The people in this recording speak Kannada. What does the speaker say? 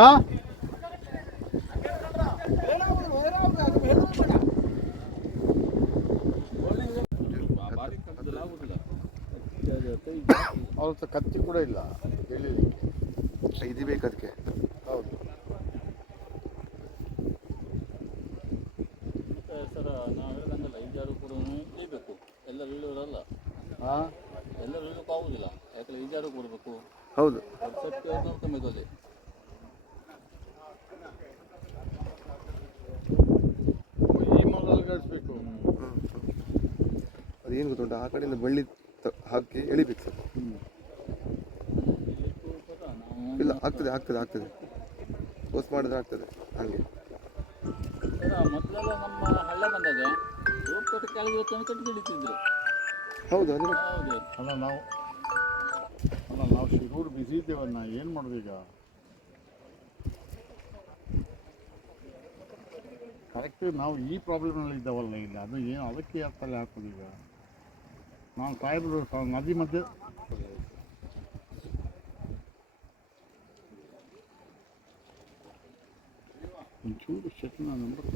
ಹಾಂ ಅವ್ರ ಕತ್ತಿ ಕೂಡ ಇಲ್ಲ ಎಳಿಲಿಕ್ಕೆ, ಇದು ಬೇಕು ಅದಕ್ಕೆ. ಹೌದು. ಸರ ನಾವು ಹೇಳಿದಂಗಲ್ಲ, ಈಜಾರು ಕೂಡ ಇಳಿಬೇಕು, ಎಲ್ಲ ಇಳಿಯೋರಲ್ಲ. ಹಾಂ, ಎಲ್ಲ ಇಳಿಯೋಕೆ ಆಗುದಿಲ್ಲ, ಯಾಕಂದ್ರೆ ಈಜಾರು ಕೊಡಬೇಕು. ಹೌದು, ವರ್ಷಕ್ಕೆ ನೋಡ್ಕೊಬೇಕು. ಈ ಮೊದಲು ಕಳಿಸ್ಬೇಕು. ಅದೇನು ಗೊತ್ತುಂಟು, ಆ ಕಡೆಯಿಂದ ಬಳ್ಳಿ ಹಾಕಿ ಎಳಿಬೇಕು ಸರ್. ಇಲ್ಲ, ಆಗ್ತದೆ ಪೋಸ್ಟ್ ಮಾಡಿದ್ರೆ ಆಗ್ತದೆ ಹಾಗೆ. ಮೊದಲೆಲ್ಲ ನಮ್ಮ ಹಳ್ಳ ಬಂದಾಗ ರೋಡ್ ಕೆಳಗೆ ಕಟ್ಟಿ ಹಿಡಿತಿದ್ರು. ಹೌದು, ಅದು ಹೌದು. ನಾವು ಶಿರೂರು ಬಿಸಿ ಇದ್ದೇವನ್ನ ಏನು ಮಾಡೋದು ಈಗ? ಕರೆಕ್ಟ್ ನಾವು ಈ ಪ್ರಾಬ್ಲಮ್ನಲ್ಲಿ ಇದ್ದಾವಲ್ಲ ಇಲ್ಲ, ಅದು ಏನು ಅದಕ್ಕೆ ಅರ್ಥಲ್ಲಿ ಆಗ್ತದೆ. ಈಗ ನಾವು ಸಾಹೇಬರು ನದಿ ಮಧ್ಯೆ ಒಂಚೂರು ಶೆಟ್ನ ನಂಬರ್